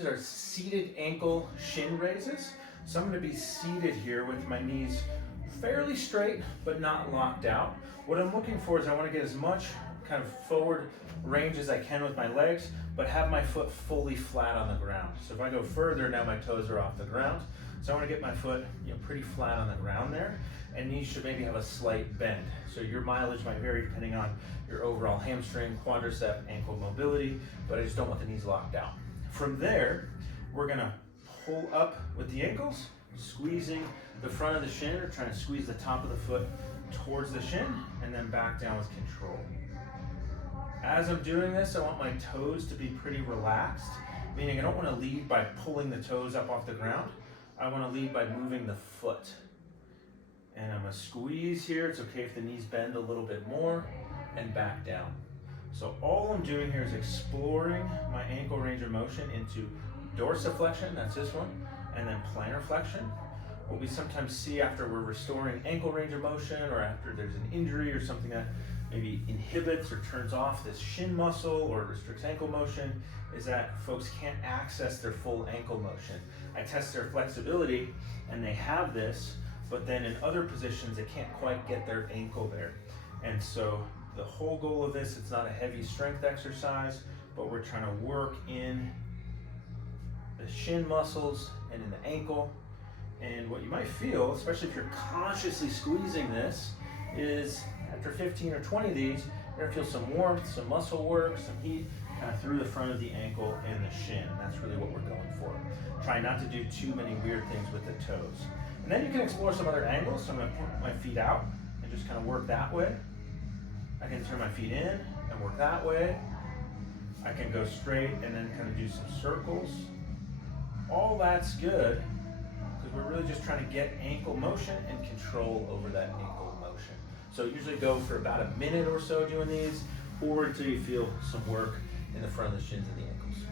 these are seated ankle shin raises. So I'm going to be seated here with my knees fairly straight, but not locked out. What I'm looking for is I want to get as much kind of forward range as I can with my legs, but have my foot fully flat on the ground. So if I go further, now my toes are off the ground. So I want to get my foot, pretty flat on the ground there, and knees should maybe have a slight bend. So your mileage might vary depending on your overall hamstring, quadricep, ankle mobility, but I just don't want the knees locked out. From there, we're gonna pull up with the ankles, squeezing the front of the shin, or trying to squeeze the top of the foot towards the shin, and then back down with control. As I'm doing this, I want my toes to be pretty relaxed, meaning I don't want to lead by pulling the toes up off the ground. I want to lead by moving the foot. And I'm going to squeeze here. It's okay if the knees bend a little bit more, and back down. So all I'm doing here is exploring my ankle range of motion into dorsiflexion, that's this one, and then plantar flexion. What we sometimes see after we're restoring ankle range of motion, or after there's an injury or something that maybe inhibits or turns off this shin muscle or restricts ankle motion, is that folks can't access their full ankle motion. I test their flexibility and they have this, but then in other positions they can't quite get their ankle there. And so the whole goal of this, it's not a heavy strength exercise, but we're trying to work in the shin muscles and in the ankle. And what you might feel, especially if you're consciously squeezing this, is after 15 or 20 of these, you're gonna feel some warmth, some muscle work, some heat kind of through the front of the ankle and the shin. That's really what we're going for. Try not to do too many weird things with the toes. And then you can explore some other angles. So I'm gonna put my feet out and just kind of work that way. I can turn my feet in and work that way. I can go straight and then kind of do some circles. All that's good, because we're really just trying to get ankle motion and control over that ankle motion. So usually go for about a minute or so doing these, or until you feel some work in the front of the shins and the ankles.